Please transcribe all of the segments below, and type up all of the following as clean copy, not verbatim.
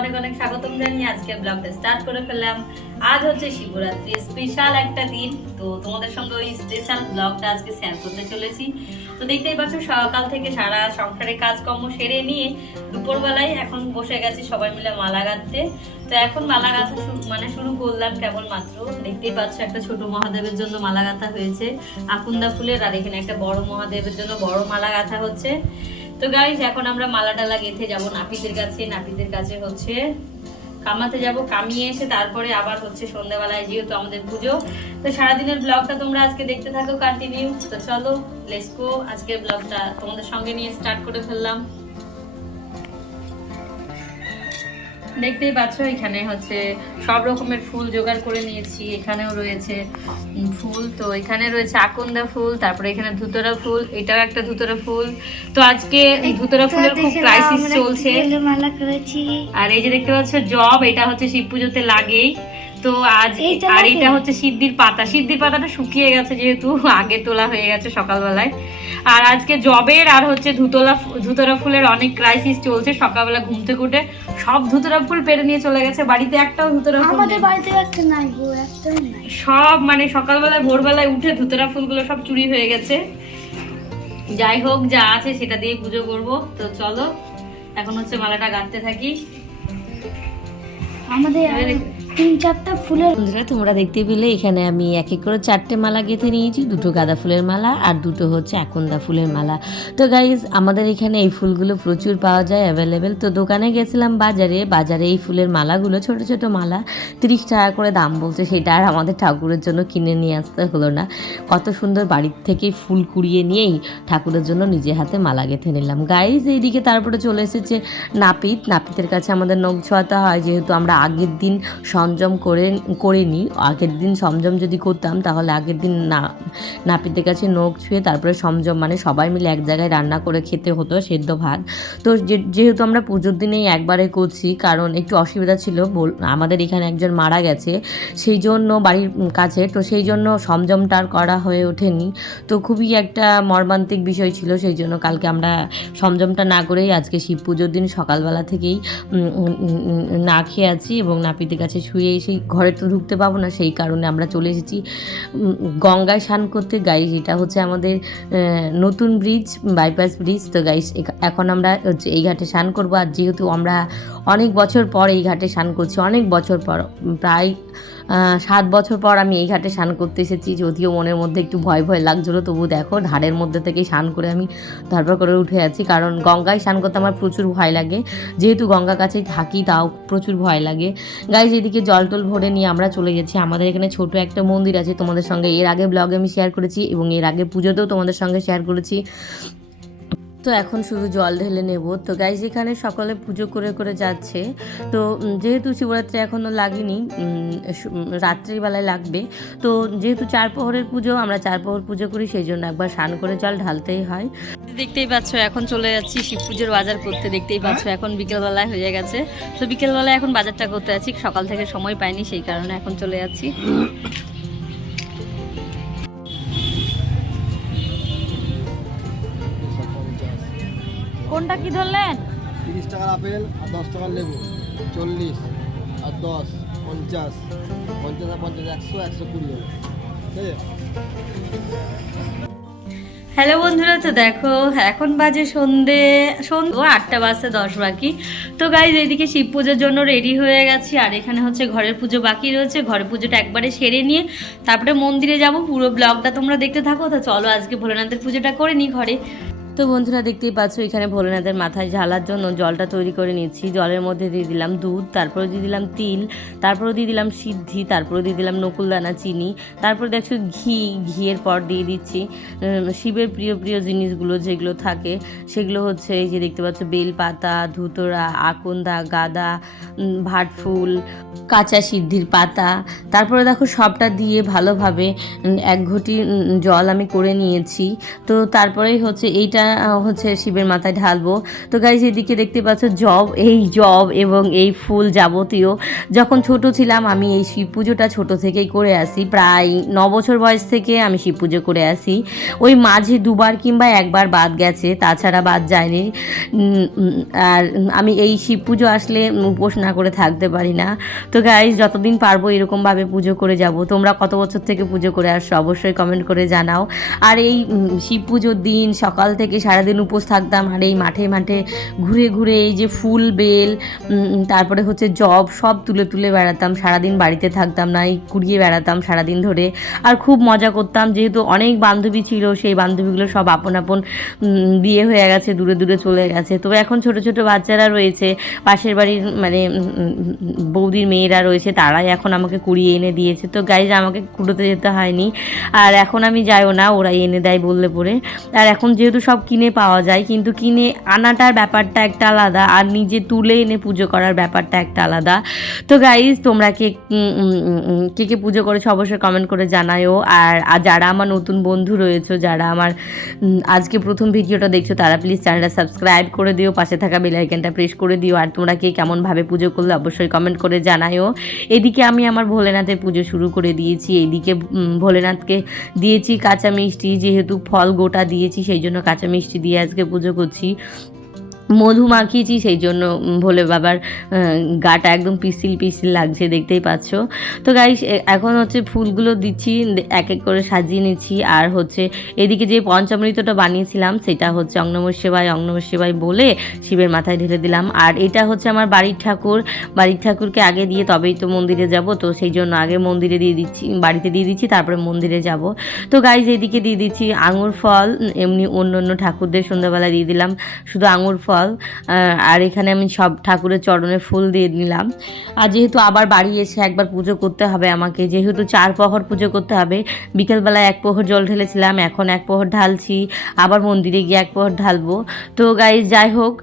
অনেক অনেক স্বাগতম জানিয়ে আজকে ব্লগটা স্টার্ট করে ফেললাম। আজ হচ্ছে শিবরাত্রি, স্পেশাল একটা দিন। তো তোমাদের সঙ্গে ওই স্পেশাল ব্লগটা আজকে শেয়ার করতে চলেছি। তো দেখতেই পাচ্ছ সকাল থেকে সারা সংসারের কাজকর্ম সেরে নিয়ে দুপুরবেলায় এখন বসে গেছি সবাই মিলে মালা গাঁথতে। তো এখন মালা গাঁথা শুরু করলাম কেবল মাত্র। দেখতেই পাচ্ছ একটা ছোট মহাদেবের জন্য মালা গাঁথা হয়েছে আকুন্দা ফুলের, আর এখানে একটা বড় মহাদেবের জন্য বড় মালা গাঁথা হচ্ছে। তো গাইস এখন আমরা মালা টালা গেঁথে যাবো নাপিতের কাছে হচ্ছে কামাতে যাব, কামিয়ে এসে তারপরে আবার হচ্ছে সন্ধ্যাবেলায় যেহেতু আমাদের পুজো। তো সারাদিনের ব্লগটা তোমরা আজকে দেখতে থাকো কন্টিনিউ। তো চলো লেটস গো, আজকের ব্লগটা তোমাদের সঙ্গে নিয়ে স্টার্ট করে ফেললাম। দেখতেই পাচ্ছ এখানে হচ্ছে সব রকমের ফুল জোগাড় করে নিয়েছি। এখানেও রয়েছে ফুল, তো এখানে রয়েছে আকন্দা ফুল, তারপরে এখানে ধুতরা ফুল, এটাও একটা ধুতরা ফুল। তো আজকে ধুতরা ফুলের খুব ক্রাইসিস চলছে। আর এই যে দেখতে পাচ্ছ জব, এটা হচ্ছে শিব পুজোতে লাগেই। তো আজ আর এটা হচ্ছে সিদ্ধির পাতাটা শুকিয়ে গেছে যেহেতু আগে তোলা হয়ে গেছে সকালবেলায়। আর আজকে জবের আর হচ্ছে ধুতরা ফুলের অনেক ক্রাইসিস চলছে। সকালবেলা ঘুম থেকে উঠে সব ধুতরা ফুল পেরে নিয়ে চলে গেছে, বাড়িতে একটাও ধুতরা ফুল আমাদের বাড়িতে একটা নাই গো, একটাও নাই। সব মানে সকালবেলায় ভোরবেলায় উঠে ধুতরা ফুলগুলো সব চুরি হয়ে গেছে। যাই হোক, যা আছে সেটা দিয়ে পুজো করব। তো চলো এখন হচ্ছে মালাটা গাঁথতে থাকি। আমাদের 3-4টা ফুলের বন্ধুরা তোমরা দেখতে পেলে এখানে আমি এক এক করে 4টে মালা গেঁথে নিয়েছি, 2টো গাঁদা ফুলের মালা আর 2টো হচ্ছে আকন্দা ফুলের মালা। তো গাইজ আমাদের এখানে এই ফুলগুলো প্রচুর পাওয়া যায়, অ্যাভেলেবেল। তো দোকানে গেছিলাম বাজারে এই ফুলের মালাগুলো ছোট ছোট মালা 30 টাকা করে দাম বলছে, সেটা আর আমাদের ঠাকুরের জন্য কিনে নিয়ে আসতে হলো না। কত সুন্দর বাড়ির থেকেই ফুল কুড়িয়ে নিয়েই ঠাকুরের জন্য নিজে হাতে মালা গেঁথে নিলাম। গাইজ এইদিকে তারপরে চলে এসেছে নাপিতের কাছে আমাদের নখ ছোঁয়াতে হয়, যেহেতু আমরা আগের দিন সংযম করে নিই। আগের দিন সংযম যদি করতাম তাহলে আগের দিন নাপিতের কাছে নখ ছুঁয়ে তারপরে সংযম মানে সবাই মিলে এক জায়গায় রান্না করে খেতে হতো সেদ্ধ ভাত। তো যেহেতু আমরা পুজোর দিনেই একবারে করছি, কারণ একটু অসুবিধা ছিল, আমাদের এখানে একজন মারা গেছে সেই জন্য বাড়ির কাছে, তো সেই জন্য সংযমটা আর করা হয়ে ওঠেনি। তো খুবই একটা মর্মান্তিক বিষয় ছিল, সেই জন্য কালকে আমরা সংযমটা না করেই আজকে শিব পুজোর দিন সকালবেলা থেকেই না খেয়ে আছি এবং নাপিতের কাছে শুয়ে এসে ঘরে তো ঢুকতে পাবো না, সেই কারণে আমরা চলে এসেছি গঙ্গায় স্নান করতে। গাইস এটা হচ্ছে আমাদের নতুন ব্রিজ, বাইপাস ব্রিজ। তো গাইস এখন আমরা হচ্ছে এই ঘাটে স্নান করবো। আর যেহেতু আমরা অনেক বছর পর এই ঘাটে স্নান করছি, অনেক বছর পর, প্রায় 7 বছর পর আমি এই ঘাটে স্নান করতে এসেছি। যদিও মনের মধ্যে একটু ভয় ভয় লাগছিলো, তবু দেখো ধারের মধ্যে থেকে স্নান করে আমি তারপর করে উঠে আছি, কারণ গঙ্গায় স্নান করতে আমার প্রচুর ভয় লাগে। যেহেতু গঙ্গার কাছেই থাকি তাও প্রচুর ভয় লাগে। গাইজ এদিকে জল টল ভরে নিয়ে আমরা চলে গেছি। আমাদের এখানে ছোট একটা মন্দির আছে, তোমাদের সঙ্গে এর আগে ব্লগে আমি শেয়ার করেছি এবং এর আগে পুজোতেও তোমাদের সঙ্গে শেয়ার করেছি। তো এখন শুধু জল ঢেলে নেব। তো গাইজ এখানে সকলে পুজো করে করে যাচ্ছে। তো যেহেতু শিবরাত্রি এখনও লাগেনি, রাত্রিবেলায় লাগবে। তো যেহেতু 4 প্রহরের পুজো, আমরা 4 প্রহর পুজো করি, সেই জন্য একবার স্নান করে জল ঢালতেই হয়। দেখতেই পাচ্ছ এখন চলে যাচ্ছি শিব পুজোর বাজার করতে। দেখতেই পাচ্ছ এখন বিকেলবেলায় হয়ে গেছে। তো বিকেলবেলায় এখন বাজারটা করতে যাচ্ছি, সকাল থেকে সময় পাইনি সেই কারণে এখন চলে যাচ্ছি। কোনটা কি ধরলেন? 30 টাকার আপেল আর 10 টাকার লেবু, 40 আর 10 50, 50 আর 50 100, 120। ঠিক আছে। হ্যালো বন্ধুরা, তো দেখো এখন বাজে সন্ধে 8টা বাজতে 10 বাকি। তো গাইজ এইদিকে শিব পুজোর জন্য রেডি হয়ে গেছি, আর এখানে হচ্ছে ঘরের পুজো বাকি রয়েছে। ঘরের পুজোটা একবারে সেরে নিয়ে তারপরে মন্দিরে যাব। পুরো ব্লগটা তোমরা দেখতে থাকো। তো চলো আজকে ভোলেনাথের পুজোটা করে নিই ঘরে। তো বন্ধুরা দেখতেই পাচ্ছ এখানে ভোলেনাথের মাথায় ঢালার জন্য জলটা তৈরি করে নিচ্ছি। জলের মধ্যে দিয়ে দিলাম দুধ, তারপরে দিয়ে দিলাম তিল, তারপরে দিয়ে দিলাম সিদ্ধি, তারপরে দিয়ে দিলাম নকুলদানা, চিনি, তারপরে দেখছো ঘিয়ের পর দিয়ে দিচ্ছি শিবের প্রিয় প্রিয় জিনিসগুলো যেগুলো থাকে, সেগুলো হচ্ছে এই যে দেখতে পাচ্ছ বেল পাতা, ধুতরা, আকন্দা, গাঁদা, ভাটফুল, কাঁচা সিদ্ধির পাতা। তারপরে দেখো সবটা দিয়ে ভালোভাবে 1 ঘটি জল আমি করে নিয়েছি। তো তারপরেই হচ্ছে এইটা এটা হচ্ছে শিবের মাথায় ঢালবো। তো গাইজ এদিকে দেখতে পাচ্ছ জব এবং এই ফুল যাবতীয়, যখন ছোট ছিলাম আমি এই শিব পুজোটা ছোট থেকেই করে আসি, প্রায় 9 বছর বয়স থেকে আমি শিব পুজো করে আসি। ওই মাঝে 2বার কিংবা 1বার বাদ গেছে, তাছাড়া বাদ যায়নি। আর আমি এই শিব পুজো আসলে উপোস না করে থাকতে পারি না। তো গাইজ যতদিন পারবো এরকমভাবে পুজো করে যাব। তোমরা কত বছর থেকে পুজো করে আসছো অবশ্যই কমেন্ট করে জানাও। আর এই শিব পুজোর দিন সকাল থেকে সারাদিন উপোস থাকতাম, আর এই মাঠে মাঠে ঘুরে ঘুরে এই যে ফুল বেল তারপরে হচ্ছে জব সব তুলে তুলে বেড়াতাম, সারাদিন বাড়িতে থাকতাম না, এই কুড়িয়ে বেড়াতাম সারাদিন ধরে। আর খুব মজা করতাম, যেহেতু অনেক বান্ধবী ছিল, সেই বান্ধবীগুলো সব আপন আপন বিয়ে হয়ে গেছে, দূরে দূরে চলে গেছে। তবে এখন ছোট ছোট বাচ্চারা রয়েছে, পাশের বাড়ির মানে বৌদির মেয়েরা রয়েছে, তারাই এখন আমাকে কুড়িয়ে এনে দিয়েছে। তো গাইজ আমাকে কুড়োতে যেতে হয়নি, আর এখন আমি যাইও না, ওরাই এনে দেয় বললে পরে। আর এখন যেহেতু সব কিনে পাওয়া যায়, কিন্তু কিনে আনাটার ব্যাপারটা একটা আলাদা, আর নিজে তুলে এনে পুজো করার ব্যাপারটা একটা আলাদা। তো গাইজ তোমরা কে কে পুজো করেছো অবশ্যই কমেন্ট করে জানায়ও। আর যারা আমার নতুন বন্ধু রয়েছে, যারা আমার আজকে প্রথম ভিডিওটা দেখছো, তারা প্লিজ চ্যানেলটা সাবস্ক্রাইব করে দিও, পাশে থাকা বেল আইকনটা প্রেস করে দিও। আর তোমরা কে কেমনভাবে পুজো করলে অবশ্যই কমেন্ট করে জানায়ও। এদিকে আমি আমার ভোলেনাথের পুজো শুরু করে দিয়েছি। এইদিকে ভোলেনাথকে দিয়েছি কাঁচা মিষ্টি, যেহেতু ফল গোটা দিয়েছি সেই জন্য কাঁচা মিষ্টি দিয়ে আজকে পুজো করছি। মধু মাখিয়েছি, সেই জন্য ভোলে বাবার গাটা একদম পিসিল পিসিল লাগছে, দেখতেই পাচ্ছ। তো গাইস এখন হচ্ছে ফুলগুলো দিচ্ছি, এক এক করে সাজিয়ে নিচ্ছি। আর হচ্ছে এদিকে যে পঞ্চামৃতটা বানিয়েছিলাম সেটা হচ্ছে অং নমঃ শিবায় বলে শিবের মাথায় ঢেলে দিলাম। আর এটা হচ্ছে আমার বাড়ির ঠাকুরকে আগে দিয়ে তবেই তো মন্দিরে যাব, তো সেই জন্য আগে মন্দিরে দিয়ে দিচ্ছি, বাড়িতে দিয়ে দিচ্ছি, তারপরে মন্দিরে যাব। তো গাইস এদিকে দিয়ে দিচ্ছি আঙুর ফল, এমনি অন্য ঠাকুরদের সন্ধ্যাবেলা দিয়ে দিলাম শুধু আঙুর ফল। আর এখানে আমি সব ঠাকুরের চরণে ফুল দিয়ে নিলাম। আর যেহেতু আবার বাড়ি এসে একবার পুজো করতে হবে আমাকে, যেহেতু 4 প্রহর পুজো করতে হবে, বিকেলবেলায় 1 প্রহর জল ঢেলেছিলাম, এখন 1 প্রহর ঢালছি, আবার মন্দিরে গিয়ে 1 প্রহর ঢালবো। তো গাইজ যাই হোক,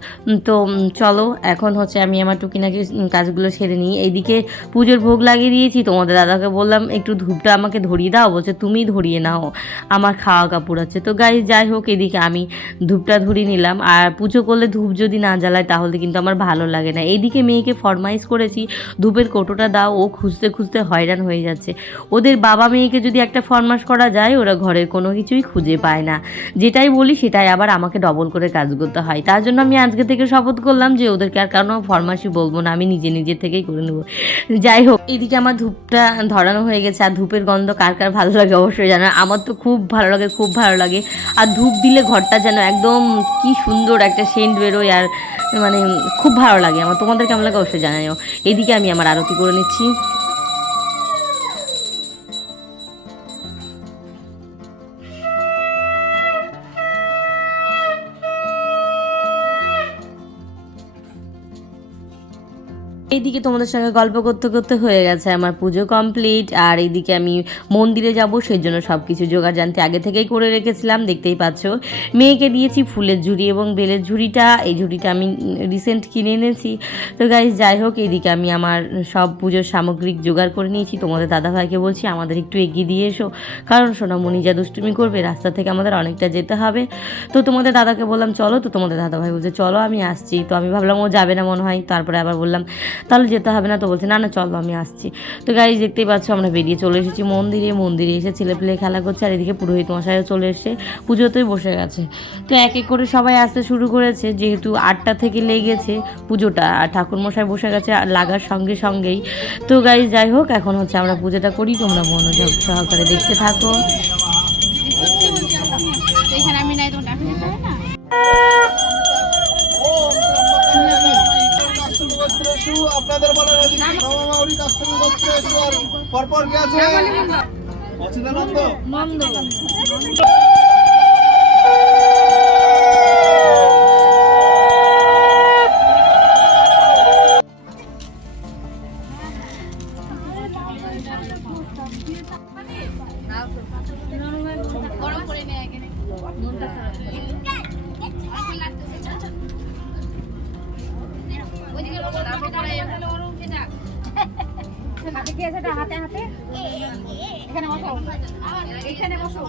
তো চলো এখন হচ্ছে আমি আমার টুকিনাকি কাজগুলো সেরে নিই। এইদিকে পুজোর ভোগ লাগিয়ে দিয়েছি, তোমাদের দাদাকে বললাম একটু ধূপটা আমাকে ধরিয়ে দাও, বলছে তুমি ধরিয়ে নাও, আমার খাওয়া কাপড় আছে। তো গাইজ যাই হোক, এদিকে আমি ধূপটা ধরিয়ে নিলাম। আর পুজো করলে ধূপ যদি না জ্বালায় তাহলে কিন্তু আমার ভালো লাগে না। এইদিকে মেয়েকে ফরমাইশ করেছি ধূপের কৌটোটা দাও, ও খুঁজতে খুঁজতে হয়রান হয়ে যাচ্ছে। ওদের বাবা মেয়েকে যদি একটা ফরমাইশ করা যায়, ওরা ঘরের কোনো কিছুই খুঁজে পায় না, যেটাই বলি সেটাই আবার আমাকে ডবল করে কাজ করতে হয়। তার জন্য আমি আজকে থেকে শপথ করলাম যে ওদেরকে আর কারণ ফরমাইশই বলবো না, আমি নিজে থেকেই করে নেবো। যাই হোক, এইদিকে আমার ধূপটা ধরানো হয়ে গেছে। আর ধূপের গন্ধ কার কার ভালো লাগে অবশ্যই জানো, আমার তো খুব ভালো লাগে। আর ধূপ দিলে ঘরটা যেন একদম কি সুন্দর একটা সেন্ট বেরোয়, আর মানে খুব ভালো লাগে আমার। তোমাদের কেমন লাগে অবশ্যই জানাও। এদিকে আমি আমার আরতি করে নিচ্ছি। এইদিকে তোমাদের সঙ্গে গল্প করতে করতে হয়ে গেছে আমার পুজো কমপ্লিট। আর এইদিকে আমি মন্দিরে যাব, সেই জন্য সব কিছু জোগাড় জানতে আগে থেকেই করে রেখেছিলাম, দেখতেই পাচ্ছ। মেয়েকে দিয়েছি ফুলের ঝুড়ি এবং বেলের ঝুড়িটা, এই ঝুড়িটা আমি রিসেন্ট কিনে এনেছি। তো গাইজ যাই হোক, এইদিকে আমি আমার সব পুজোর সামগ্রিক জোগাড় করে নিয়েছি। তোমাদের দাদাভাইকে বলছি আমাদের একটু এগিয়ে দিয়ে এসো, কারণ সোনামণি যা দুষ্টুমি করবে, রাস্তা থেকে আমাদের অনেকটা যেতে হবে। তো তোমাদের দাদাকে বললাম চলো, তো তোমাদের দাদাভাই বলছে চলো আমি আসছি। তো আমি ভাবলাম ও যাবে না মনে হয়, তারপরে আবার বললাম তাহলে যেতে হবে না, তো বলছে না চলো আমি আসছি। তো গাইজ দেখতেই পাচ্ছ আমরা বেরিয়ে চলে এসেছি মন্দিরে এসে ছেলেপেলে খেলা করছে। আর এদিকে পুরোহিত মশাইও চলে এসে পুজোতেই বসে গেছে। তো এক এক করে সবাই আসতে শুরু করেছে, যেহেতু 8টা থেকে লেগেছে পুজোটা, আর ঠাকুর মশাই বসে গেছে লাগার সঙ্গেই। তো গাইজ যাই হোক, এখন হচ্ছে আমরা পুজোটা করি, তোমরা মনোযোগ সহকারে দেখতে থাকো। আপনাদের বলে পরপর কে আছে? অচিতানন্দ গরম করে নেয় এখানে মনটা খারাপ ওইদিকে লোক তারপর করে এখানে গরম যেটা হাতে কি আছে হাতে এখানে বসো এখানে বসো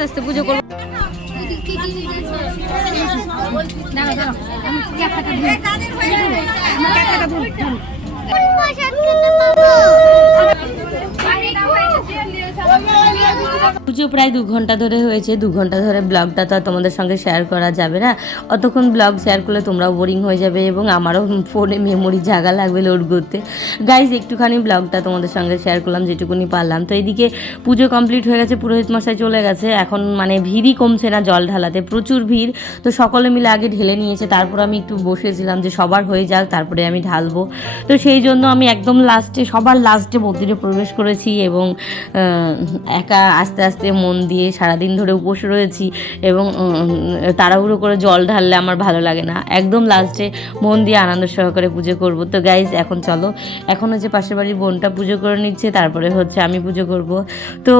আস্তে আস্তে পুজো করবো। দাঁড়াও দাঁড়াও, আমি ক্যাপটা ধুই। আমার ক্যাপটা ধুই। পুজো প্রায় 2 ঘন্টা ধরে হয়েছে। 2 ঘন্টা ধরে ব্লগটা তো আর তোমাদের সঙ্গে শেয়ার করা যাবে না, অতক্ষণ ব্লগ শেয়ার করলে তোমরাও বোরিং হয়ে যাবে এবং আমারও ফোনে মেমোরি জায়গা লাগবে লোড করতে। গাইজ একটুখানি ব্লগটা তোমাদের সঙ্গে শেয়ার করলাম যেটুকুনি পারলাম। তো এইদিকে পুজো কমপ্লিট হয়ে গেছে, পুরোহিত মশাই চলে গেছে, এখন মানে ভিড়ই কমছে না জল ঢালাতে, প্রচুর ভিড়। তো সকলে মিলে আগে ঢেলে নিয়েছে, তারপর আমি একটু বসেছিলাম যে সবার হয়ে যাক তারপরে আমি ঢালবো। তো সেই জন্য আমি একদম লাস্টে, সবার লাস্টে মন্দিরে প্রবেশ করেছি এবং একা আস্তে আস্তে মন দিয়ে সারাদিন ধরে উপোস রয়েছি এবং তাড়াহুড়ো করে জল ঢাললে আমার ভালো লাগে না, একদম লাস্টে মন দিয়ে আনন্দ সহকারে পুজো করব। তো গাইজ এখন চলো, এখন হচ্ছে পাশের বাড়ির বোনটা পুজো করে নিচ্ছে, তারপরে হচ্ছে আমি পুজো করব। তো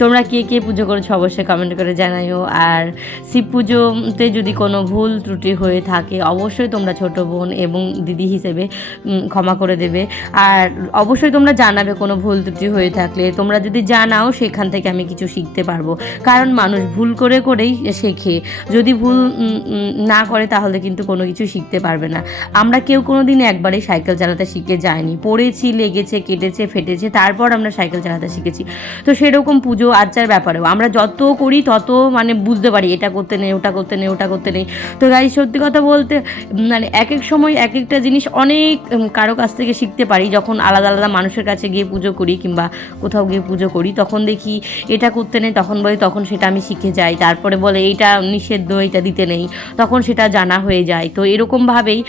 তোমরা কে কে পুজো করেছো অবশ্যই কমেন্ট করে জানাইও। আর শিব পুজোতে যদি কোনো ভুল ত্রুটি হয়ে থাকে অবশ্যই তোমরা ছোট বোন এবং দিদি হিসেবে ক্ষমা করে দেবে। আর অবশ্যই তোমরা জানাবে কোনো ভুল ত্রুটি হয়ে থাকলে, তোমরা যদি জানাও সেখান থেকে আমি কিছু শিখতে পারবো, কারণ মানুষ ভুল করে করেই শেখে, যদি ভুল না করে তাহলে কিন্তু কোনো কিছু শিখতে পারবে না। আমরা কেউ কোনো দিন একবারেই সাইকেল চালাতে শিখে যায়নি, পড়েছি, লেগেছে, কেটেছে, ফেটেছে, তারপর আমরা সাইকেল চালাতে শিখেছি। তো সেরকম পুজো আর্চার ব্যাপারেও আমরা যত করি তত মানে বুঝতে পারি এটা করতে নেই, ওটা করতে নেই, ওটা করতে নেই। তো গাই সত্যি কথা বলতে মানে এক এক সময় এক একটা জিনিস অনেক কারো কাছ থেকে শিখতে পারি। যখন আলাদা আলাদা মানুষের কাছে গিয়ে পুজো করি কিংবা কোথাও গিয়ে পুজো করি তখন দেখি এটা করতে নেই, তখন বলি তখন সেটা আমি শিখে যাই, তারপরে বলে এইটা নিষিদ্ধ, এটা দিতে নেই, তখন সেটা জানা হয়ে যায়। তো এরকমভাবেই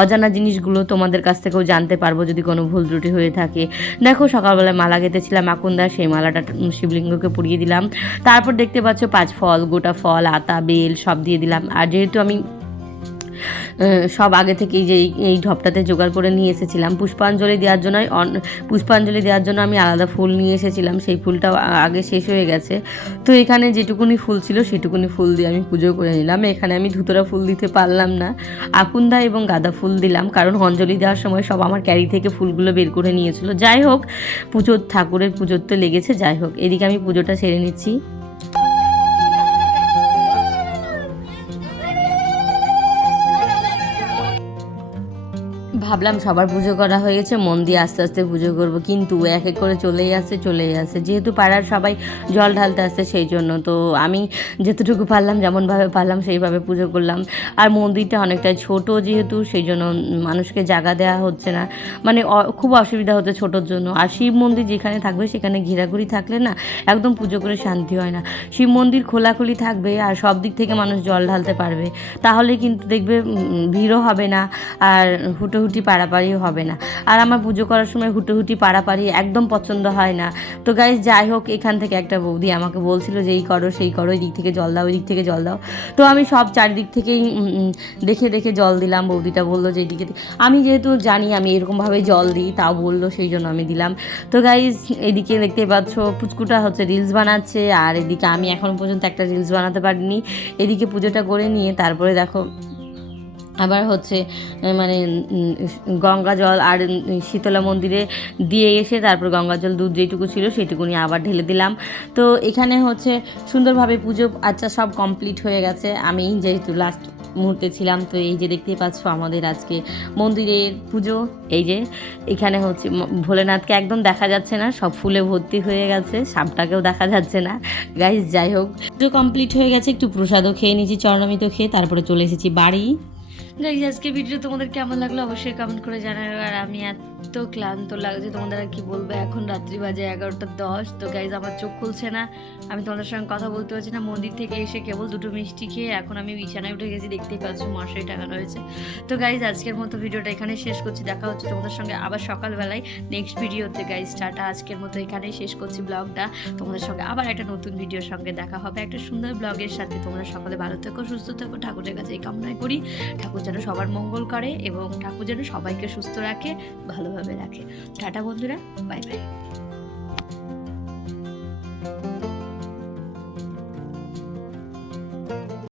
অজানা জিনিসগুলো তোমাদের কাছ থেকেও জানতে পারবো যদি কোনো ভুল ত্রুটি হয়ে থাকে। দেখো সকালবেলায় মালা গেঁথেছিলাম আকন্দা, সেই মালাটা শিবলিঙ্গকে পরিয়ে দিলাম, তারপর দেখতে পাচ্ছ 5 ফল, গোটা ফল, আতা, বেল সব দিয়ে দিলাম। আর যেহেতু আমি সব আগে থেকেই যে এই ঢপটাতে জোগাড় করে নিয়ে এসেছিলাম পুষ্পাঞ্জলি দেওয়ার জন্য আমি আলাদা ফুল নিয়ে এসেছিলাম, সেই ফুলটাও আগে শেষ হয়ে গেছে। তো এখানে যেটুকুনি ফুল ছিল সেটুকুনি ফুল দিয়ে আমি পুজো করে নিলাম। এখানে আমি ধুতরা ফুল দিতে পারলাম না, আকন্দা এবং গাঁদা ফুল দিলাম, কারণ অঞ্জলি দেওয়ার সময় সব আমার ক্যারি থেকে ফুলগুলো বের করে নিয়েছিল। যাই হোক, ঠাকুরের পুজোর তো লেগেছে, যাই হোক এদিকে আমি পুজোটা সেরে নিচ্ছি। ভাবলাম সবার পুজো করা হয়ে গেছে, মন দিয়ে আস্তে আস্তে পুজো করব, কিন্তু এক এক করে চলেই আসছে যেহেতু পাড়ার সবাই জল ঢালতে আসছে সেই জন্য। তো আমি যেতটুকু পারলাম, যেমনভাবে পারলাম সেইভাবে পুজো করলাম। আর মন্দিরটা অনেকটা ছোট যেহেতু সেই জন্য মানুষকে জায়গা দেওয়া হচ্ছে না, মানে খুব অসুবিধা হচ্ছে ছোটোর জন্য। আর শিব মন্দির যেখানে থাকবে সেখানে ঘেরাঘুরি থাকলে না একদম পুজো করে শান্তি হয় না। শিব মন্দির খোলাখুলি থাকবে আর সব দিক থেকে মানুষ জল ঢালতে পারবে, তাহলে কিন্তু দেখবে ভিড়ও হবে না আর হুটোহুটি পাড়াপাড়িও হবে না। আর আমার পুজো করার সময় হুটোহুটি পাড়াপাড়ি একদম পছন্দ হয় না। তো গাইস যাই হোক, এখান থেকে একটা বৌদি আমাকে বলছিল যে এই করো সেই করো, এই দিক থেকে জল দাও, ওই দিক থেকে জল দাও। তো আমি সব চারিদিক থেকেই দেখে দেখে জল দিলাম। বৌদিটা বললো যে এইদিকে, আমি যেহেতু জানি আমি এরকমভাবে জল দিই তাও বললো, সেই জন্য আমি দিলাম। তো গাইস এদিকে দেখতে পাচ্ছ পুচকুটা হচ্ছে রিলস বানাচ্ছে, আর এদিকে আমি এখনও পর্যন্ত একটা রিলস বানাতে পারিনি। এদিকে পুজোটা করে নিয়ে তারপরে দেখো আবার হচ্ছে মানে গঙ্গা জল আর শীতলা মন্দিরে দিয়ে এসে তারপর গঙ্গা জল দুধ যেটুকু ছিল সেটুকুনি আবার ঢেলে দিলাম। তো এখানে হচ্ছে সুন্দরভাবে পুজো আচ্ছা সব কমপ্লিট হয়ে গেছে। আমি যেহেতু লাস্ট মুহূর্তে ছিলাম, তো এই যে দেখতেই পাচ্ছ আমাদের আজকে মন্দিরের পুজো। এই যে এখানে হচ্ছে ভোলেনাথকে একদম দেখা যাচ্ছে না, সব ফুলে ভর্তি হয়ে গেছে, সাপটাকেও দেখা যাচ্ছে না। গাইস যাই হোক, পুজো কমপ্লিট হয়ে গেছে, একটু প্রসাদও খেয়ে নিয়েছি, চরণামৃত খেয়ে তারপরে চলে এসেছি বাড়ি। গাইস আজকে ভিডিও তোমাদের কেমন লাগলো অবশ্যই কমেন্ট করে জানাবে। আর আমি এত ক্লান্ত লাগছে তোমাদের আর কি বলবো, এখন রাত্রি বাজে 11:10। তো গাইস আমার চোখ খুলছে না, আমি তোমাদের সঙ্গে কথা বলতে পারছি না। মন্দির থেকে এসে কেবল 2টো মিষ্টি খেয়ে এখন আমি বিছানায় উঠে গেছি, দেখতেই পাচ্ছ মশারি টাঙানো হয়েছে। তো গাইস আজকের মতো ভিডিওটা এখানেই শেষ করছি, দেখা হচ্ছে তোমাদের সঙ্গে আবার সকালবেলায় নেক্সট ভিডিওতে। গাইস টাটা, আজকের মতো এখানেই শেষ করছি ব্লগটা। তোমাদের সঙ্গে আবার একটা নতুন ভিডিওর সঙ্গে দেখা হবে, একটা সুন্দর ব্লগের সাথে। তোমরা সকলে ভালো থেকো, সুস্থ থেকো, ঠাকুরের কাছে এই কামনাই করি ঠাকুর যেন সবার মঙ্গল করে এবং ঠাকুর যেন সবাইকে সুস্থ রাখে, ভালোভাবে রাখে। টাটা বন্ধুরা, বাই বাই।